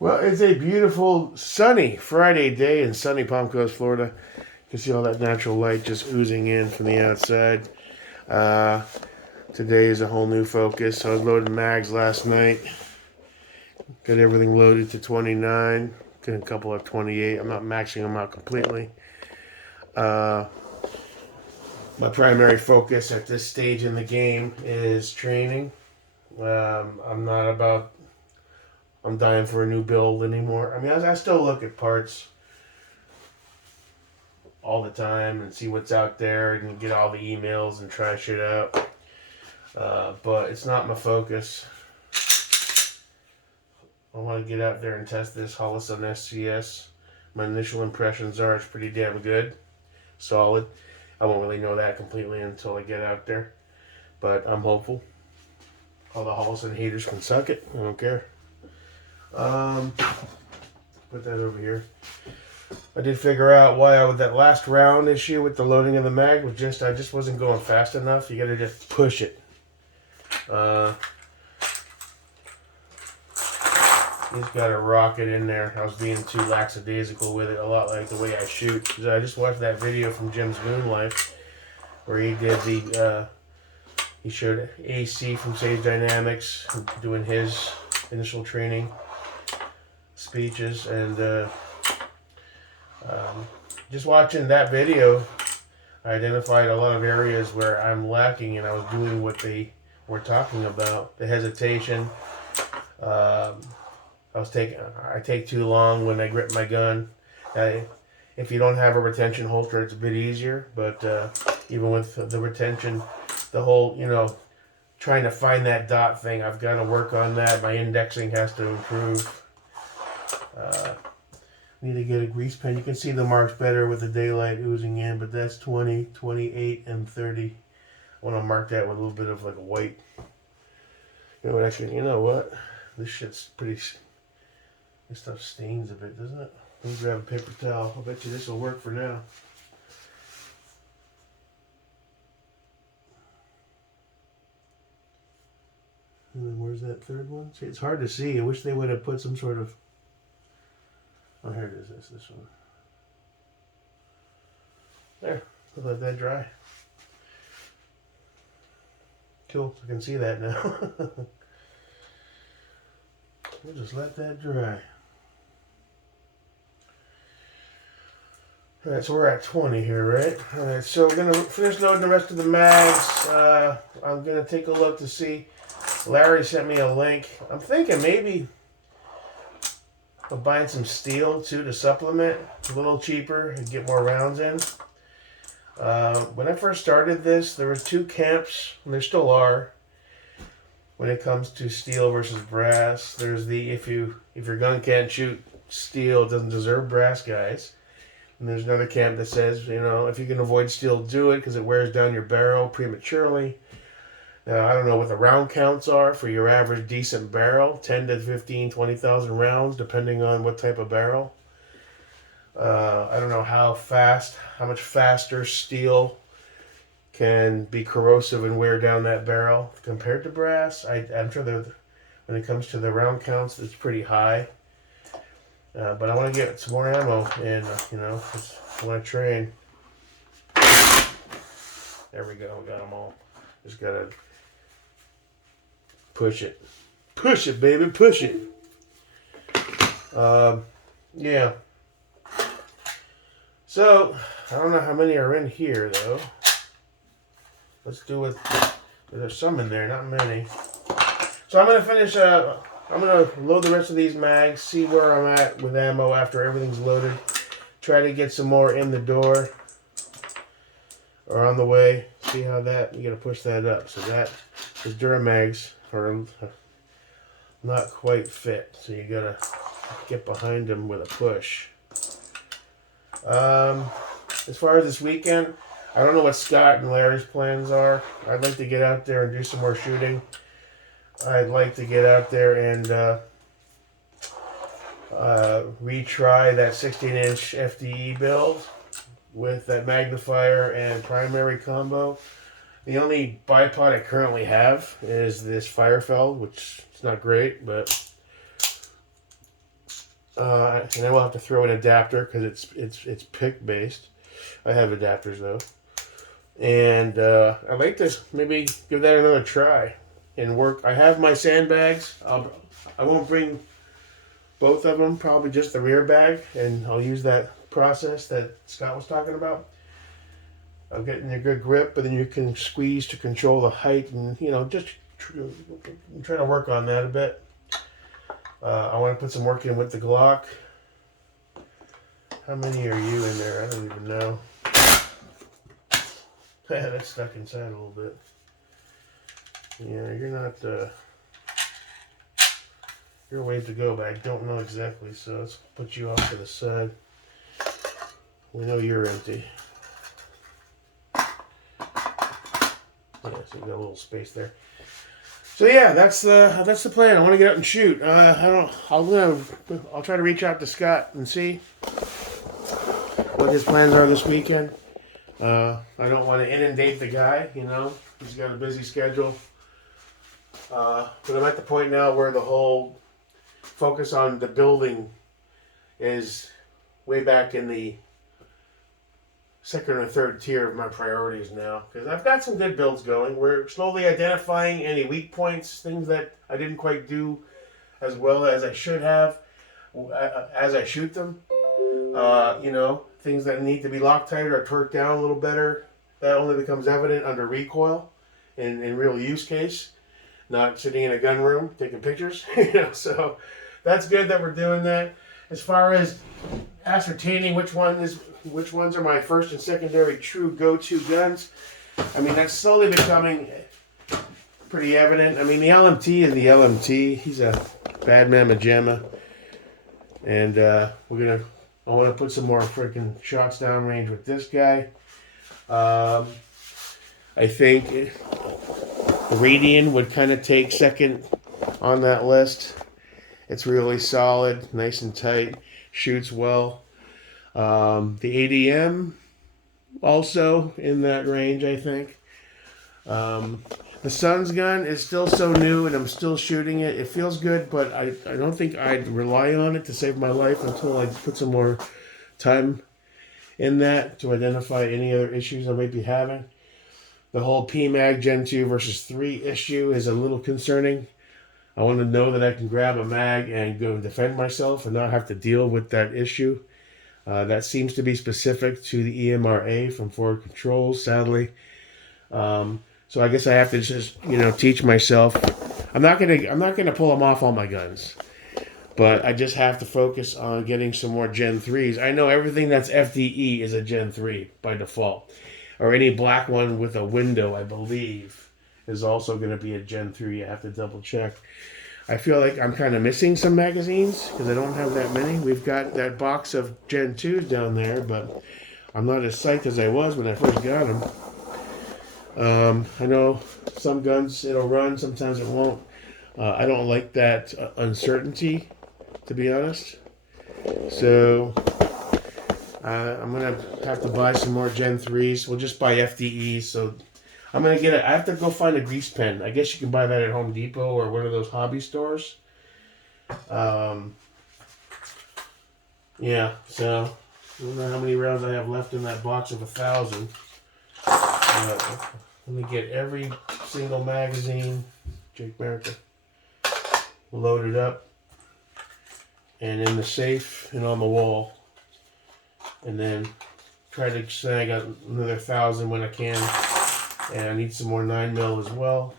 Well, it's a beautiful sunny Friday day in sunny Palm Coast, Florida. You can see all that natural light just oozing in from the outside. Uh, Today is a whole new focus. So I was loading mags last night. Got everything loaded to 29. Got a couple of 28. I'm not maxing them out completely. Uh, my primary focus at this stage in the game is training. I'm not about. I'm dying for a new build anymore. I mean, I still look at parts all the time and see what's out there and get all the emails and try shit out. But it's not my focus. I want to get out there and test this Holosun SCS. My initial impressions are it's pretty damn good, solid. I won't really know that completely until I get out there, but I'm hopeful. All the Holosun haters can suck it. I don't care. Put that over here. I did figure out why with that last round issue with the loading of the mag was I just wasn't going fast enough. You gotta just push it. He's got a rocket in there. I was being too lackadaisical with it, a lot like the way I shoot. I just watched that video from Jim's Moon Life where he did he showed AC from Sage Dynamics doing his initial training speeches, and just watching that video, I identified a lot of areas where I'm lacking, and I was doing what they were talking about. The hesitation. I take too long when I grip my gun. If you don't have a retention holster, it's a bit easier. But even with the retention, the whole trying to find that dot thing, I've got to work on that. My indexing has to improve. Need to get a grease pen. You can see the marks better with the daylight oozing in, but that's 20, 28, and 30. I want to mark that with a little bit of like a white. You know what? This shit's pretty. This stuff stains a bit, doesn't it? Let me grab a paper towel. I'll bet you this will work for now. And then where's that third one? See, it's hard to see. I wish they would have put some sort of. Oh, here it is. This one. There. I'll let that dry. Cool. I can see that now. We'll just let that dry. Alright, so we're at 20 here, right? Alright, so we're going to finish loading the rest of the mags. I'm going to take a look to see. Larry sent me a link. I'm thinking maybe I'm buying some steel too to supplement. It's a little cheaper and get more rounds in. When I first started this, there were two camps, and there still are, when it comes to steel versus brass. There's the if your gun can't shoot steel, it doesn't deserve brass guys. And there's another camp that says, if you can avoid steel, do it because it wears down your barrel prematurely. Now, I don't know what the round counts are for your average decent barrel, 10 to 15, 20,000 rounds, depending on what type of barrel. I don't know how much faster steel can be corrosive and wear down that barrel compared to brass. I'm sure that when it comes to the round counts, it's pretty high. But I want to get some more ammo, and I want to train. There we go, we got them all. Just gotta push it, baby, push it. Yeah. So I don't know how many are in here though. Let's do it. There's some in there, not many. So I'm gonna finish. I'm gonna load the rest of these mags, see where I'm at with ammo after everything's loaded. Try to get some more in the door or on the way. See how that, you gotta push that up. So that is Duramags are not quite fit. So you gotta get behind them with a push. As far as this weekend, I don't know what Scott and Larry's plans are. I'd like to get out there and do some more shooting. I'd like to get out there and retry that 16-inch FDE build with that magnifier and primary combo. The only bipod I currently have is this Firefeld, which is not great, but And then we'll have to throw an adapter because it's PIC based. I have adapters though, and I'd like to maybe give that another try and work. I have my sandbags. I won't bring both of them. Probably just the rear bag, and I'll use that process that Scott was talking about. I'm getting a good grip, but then you can squeeze to control the height, and just I'm trying to work on that a bit. I want to put some work in with the Glock. How many are you in there? I don't even know. That's stuck inside a little bit. Yeah, you're not. You're a ways to go, but I don't know exactly. So let's put you off to the side. We know you're empty. Yeah, so you got a little space there. So yeah, that's the plan. I want to get out and shoot. I'll try to reach out to Scott and see what his plans are this weekend. I don't want to inundate the guy. He's got a busy schedule. But I'm at the point now where the whole focus on the building is way back in the second or third tier of my priorities now, because I've got some good builds going. We're slowly identifying any weak points, things that I didn't quite do as well as I should have as I shoot them. Things that need to be Loctite or torqued down a little better. That only becomes evident under recoil in real use case, not sitting in a gun room taking pictures. So that's good that we're doing that. As far as ascertaining which ones are my first and secondary true go-to guns, that's slowly becoming pretty evident. The LMT is the LMT. He's a bad mamma jamma, and I want to put some more freaking shots downrange with this guy. I think the Radian would kind of take second on that list. It's really solid, nice and tight, shoots well. The ADM also in that range, I think. The Sun's gun is still so new, and I'm still shooting it. It feels good, but I don't think I'd rely on it to save my life until I put some more time in that to identify any other issues I might be having. The whole PMAG Gen 2 versus 3 issue is a little concerning. I want to know that I can grab a mag and go defend myself and not have to deal with that issue. That seems to be specific to the EMRA from Forward Controls, sadly. So I guess I have to just, teach myself. I'm not gonna pull them off all my guns, but I just have to focus on getting some more Gen 3s. I know everything that's FDE is a Gen 3 by default, or any black one with a window, I believe, is also going to be a Gen 3. You have to double check. I feel like I'm kind of missing some magazines because I don't have that many. We've got that box of Gen 2s down there, but I'm not as psyched as I was when I first got them. I know some guns it'll run, sometimes it won't. I don't like that uncertainty, to be honest. So I'm going to have to buy some more Gen 3s. We'll just buy FDEs. So I'm going to get I have to go find a grease pen. I guess you can buy that at Home Depot or one of those hobby stores. Yeah, so I don't know how many rounds I have left in that box of 1,000. Let me get every single magazine, Jake America, loaded up and in the safe and on the wall. And then try to snag another 1,000 when I can. And I need some more 9mm as well.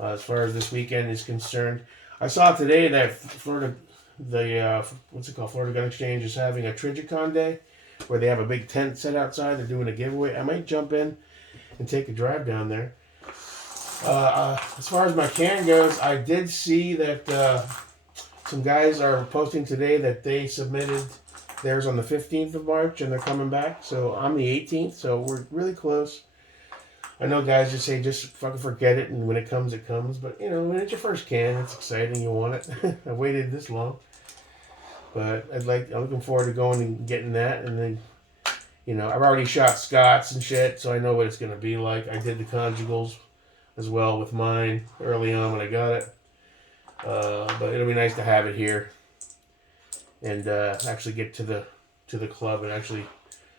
As far as this weekend is concerned, I saw today that Florida Gun Exchange is having a Trigicon Day, where they have a big tent set outside. They're doing a giveaway. I might jump in and take a drive down there. As far as my can goes, I did see that some guys are posting today that they submitted theirs on the 15th of March and they're coming back. So I'm the 18th, so we're really close. I know guys just say just fucking forget it, and when it comes, it comes. But when it's your first can, it's exciting. You want it. I waited this long, but I'm looking forward to going and getting that. And then, I've already shot Scots and shit, so I know what it's gonna be like. I did the conjugals as well with mine early on when I got it, but it'll be nice to have it here and actually get to the club and actually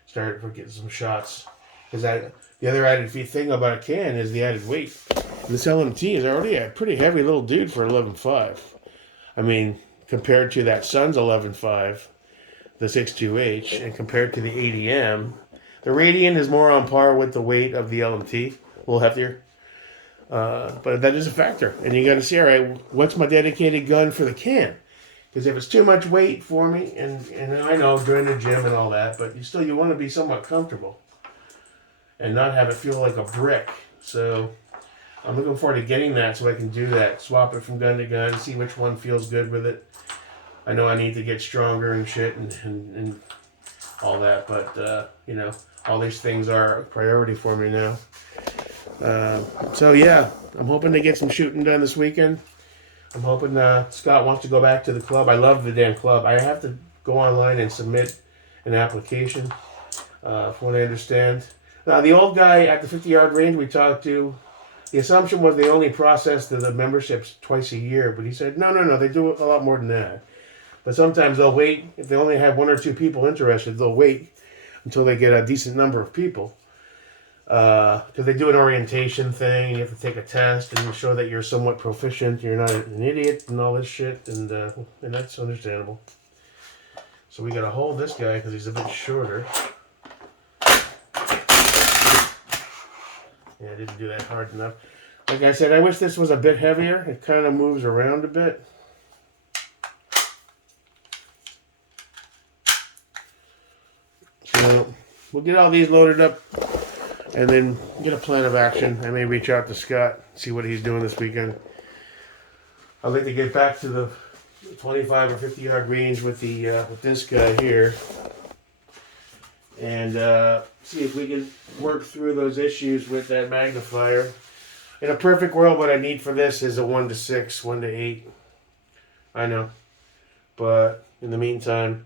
start getting some shots. Because the other added thing about a can is the added weight. And this LMT is already a pretty heavy little dude for 11.5. I mean, compared to that Suns 11.5, the 62H, and compared to the ADM, the Radiant is more on par with the weight of the LMT, a little heftier. But that is a factor. And you got to see, all right, what's my dedicated gun for the can? Because if it's too much weight for me, and I know during the gym and all that, but you want to be somewhat comfortable and not have it feel like a brick. So I'm looking forward to getting that so I can do that. Swap it from gun to gun, see which one feels good with it. I know I need to get stronger and shit and all that, but, all these things are a priority for me now. So, yeah, I'm hoping to get some shooting done this weekend. I'm hoping Scott wants to go back to the club. I love the damn club. I have to go online and submit an application, from what I understand. Now, the old guy at the 50-yard range we talked to, the assumption was they only process the memberships twice a year, but he said, no, they do a lot more than that. But sometimes they'll wait. If they only have one or two people interested, they'll wait until they get a decent number of people. Because they do an orientation thing, you have to take a test and show that you're somewhat proficient, you're not an idiot and all this shit, and that's understandable. So we gotta hold this guy because he's a bit shorter. Yeah, I didn't do that hard enough. Like I said, I wish this was a bit heavier. It kind of moves around a bit. So we'll get all these loaded up and then get a plan of action. I may reach out to Scott, see what he's doing this weekend. I'd like to get back to the 25 or 50-yard range with this guy here, and see if we can work through those issues with that magnifier. In a perfect world, what I need for this is a 1-6, 1-8. I know, but in the meantime,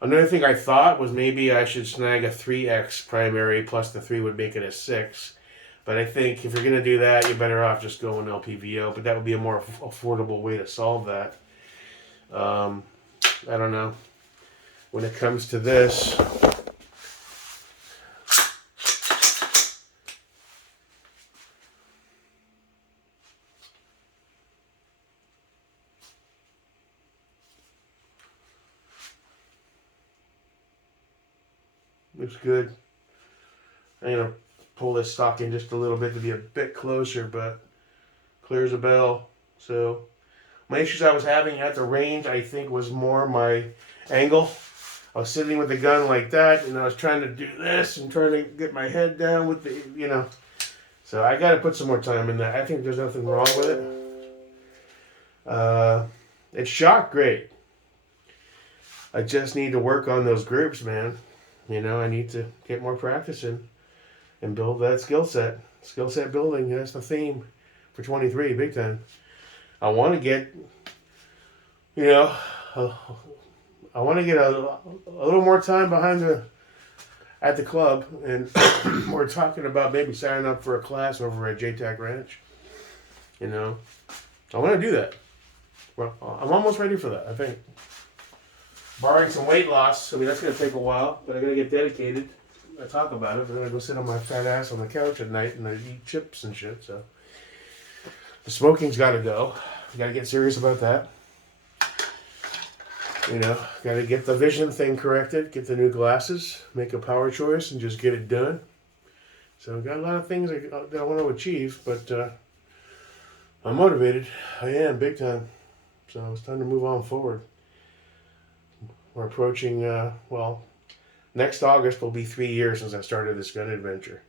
another thing I thought was maybe I should snag a 3X primary plus the 3 would make it a 6. But I think if you're going to do that, you're better off just going LPVO. But that would be a more affordable way to solve that. I don't know. When it comes to this, looks good. I'm going to pull this stock in just a little bit to be a bit closer, but clear as a bell. So my issues I was having at the range, I think, was more my angle. I was sitting with the gun like that, and I was trying to do this and trying to get my head down with the, So I got to put some more time in that. I think there's nothing wrong with it. It shot great. I just need to work on those groups, man. I need to get more practice in and build that skill set. Skill set building, that's the theme for 23, big time. I want to get, I want to get a little more time at the club, and we're talking about maybe signing up for a class over at JTAC Ranch. I want to do that. Well, I'm almost ready for that, I think. Barring some weight loss, that's going to take a while, but I got to get dedicated. I talk about it, but then I go sit on my fat ass on the couch at night and I eat chips and shit, so. The smoking's got to go. Got to get serious about that. Got to get the vision thing corrected, get the new glasses, make a power choice, and just get it done. So I've got a lot of things that I want to achieve, but I'm motivated. I am, big time. So it's time to move on forward. We're approaching, next August will be 3 years since I started this gun adventure.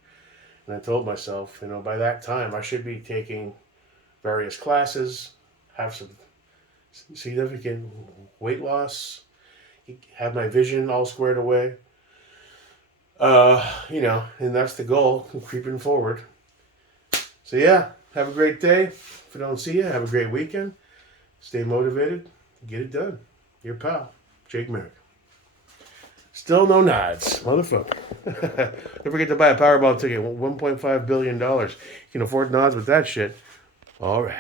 And I told myself, by that time I should be taking various classes, have some significant weight loss, have my vision all squared away. And that's the goal, creeping forward. So yeah, have a great day. If I don't see you, have a great weekend. Stay motivated, get it done. Your pal, Jake Merrick. Still no nods, motherfucker. Don't forget to buy a Powerball ticket, $1.5 billion. You can afford nods with that shit. All right.